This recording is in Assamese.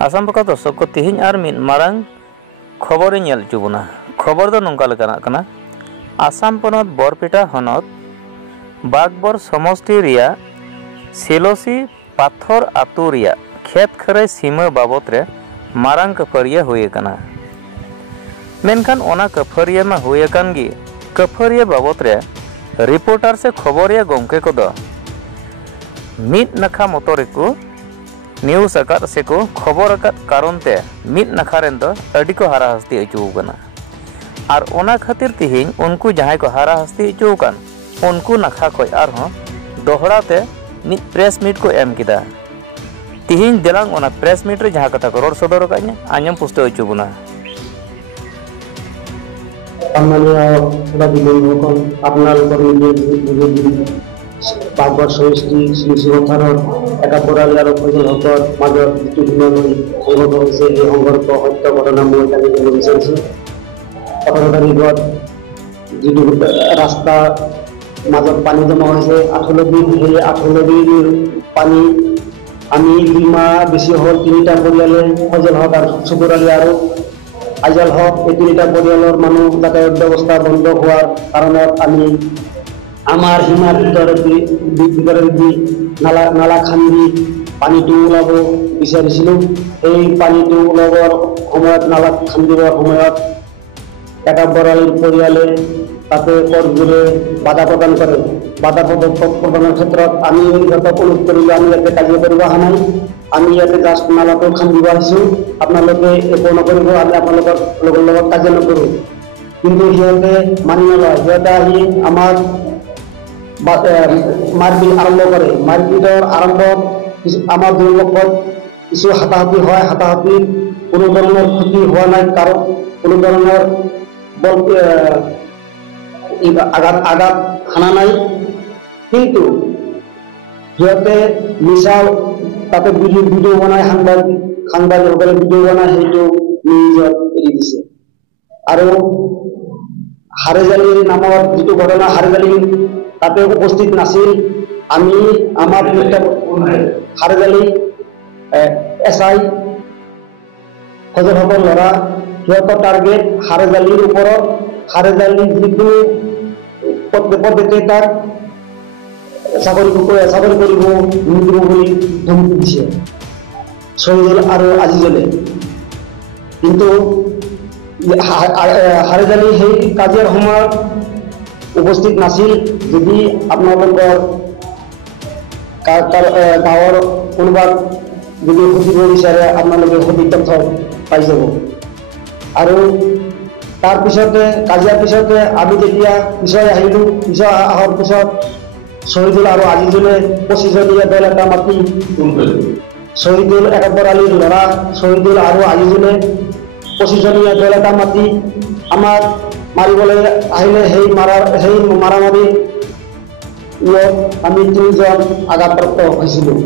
आसाम पका दर्शक को तिहिं आर मिन मारांग खबर नेल चुबुना खबर दो नंका लेकानाग कना आसाम पनत बरपेटा हनत बागबर समष्टि रिया सिलोसी पाथर आतु रिया खेत खरे सीमा बाबत रे मारांग कफरिया हुए कना मेनखान ओना कफरिया मा हुए कान गी कफरिया बाबत रे रिपोर्टर से खबरिया गमके को दो मिट नखा मोतरे को न्यूज अकात से को खबर अकात कारण ते मिट नखारेन दो अडी को हारा हस्ती अचुकना आर ओना खातिर तिहिं उनको जहां को हारा हस्ती अचुकन उनको नखा खय आर हो दोहरा ते मिट प्रेस मीट को एम किदा तिहिं देलांग ओना प्रेस मीट रे जहां कथा को रोड सदर कान्या आंजम पुस्तो अचुबुना बागबर समष्टि श्रीशिवथार एकापुराली और फैजल हकर মাজত যিটো দিনলৈ সংঘৰ্ষ হৈছে এই সংঘৰ্ষ সত্য ঘটনা মই তাকে ক'ব বিচাৰিছোঁ। 18 তাৰিখত যিটো ৰাস্তা মাজত পানী জমা হৈছে 18 দিন সেই 18 দিন পানী আমি লিমা বেছি হ'ল 3টা পৰিয়ালে ফজল হক আৰু চুবুৰালি আৰু আইজল হক এই 3টা পৰিয়ালৰ মানুহ যাতায়াত ব্যৱস্থা বন্ধ হোৱাৰ কাৰণত আমি আমাৰ সীমাৰ ভিতৰে নালা নালা খান্দি পানীটো ওলাব বিচাৰিছিলোঁ। এই পানীটো ওলাবৰ সময়ত নালা খান্দিবৰ সময়ত এটা বৰালিৰ পৰিয়ালে তাতে কৰজোৰে বাধা প্ৰদান কৰে। বাধা প্ৰদানৰ ক্ষেত্ৰত আমি সিহঁতক অনুৰোধ কৰিলোঁ আমি ইয়াতে কাজিয়া কৰিব অহা নাই, আমি ইয়াতে জাষ্ট নালাটো খান্দিব আহিছোঁ, আপোনালোকে একো নকৰিব, আমি আপোনালোকৰ লগত কাজিয়া নকৰোঁ। কিন্তু সিহঁতে মানি নলয়, সিহঁতে আহি আমাৰ মারপিট আরম্ভ করে। মারপিটের আরম্ভ আমার দুই পক্ষত কিছু হাতাহাতি হয়, হাতাহাতির কোনো ধরনের ক্ষতি হওয়া নাই, কারণ কোনো ধরনের আঘাত হানা নাই, কিন্তু সিহঁতে মিছা তাতে ভিডিঅ' বনাই সাংবাদিকসকলে ভিডিঅ' বনাই সেইটো নিউজত এৰি দিছে। আৰু হাৰেজালি নামৰ যিটো ঘটনা হাৰেজালি তাতে উপস্থিত নাছিল, আমি আমাৰ হাৰেজালি এসআই ফজল হকৰ ল'ৰা সিহঁতৰ টাৰ্গেট হাৰেজালিৰ ওপৰত, হাৰেজালি যিকোনো পদ্ধতি তাক চাকৰি কৰিব নিদিব বুলি ধমকি দিছে শহীদুল আৰু আজিজলে। কিন্তু হাৰেজালি সেই কাজিয়াৰ সময়ত উপস্থিত নাছিল। যদি আপোনালোকৰ গাঁৱৰ কোনোবাক যদি সুধিব বিচাৰে আপোনালোকে সঠিক তথ্য পাই যাব। আৰু তাৰ পিছতে কাজিয়াৰ পিছতে আমি যেতিয়া পিছুৱাই আহিলোঁ, পিছুৱাই অহাৰ পিছত শহীদুল আৰু আজিজুলে 25জনীয়া দল এটা মাতি শহীদুল একাবৰালিৰ ল'ৰা শহীদুল আৰু আজিজুলে 25জনীয়া দল এটা মাতি আমাক মাৰিবলৈ আহিলে। সেই মাৰামাৰি আমি 3জন আঘাতপ্ৰাপ্ত হৈছিলোঁ।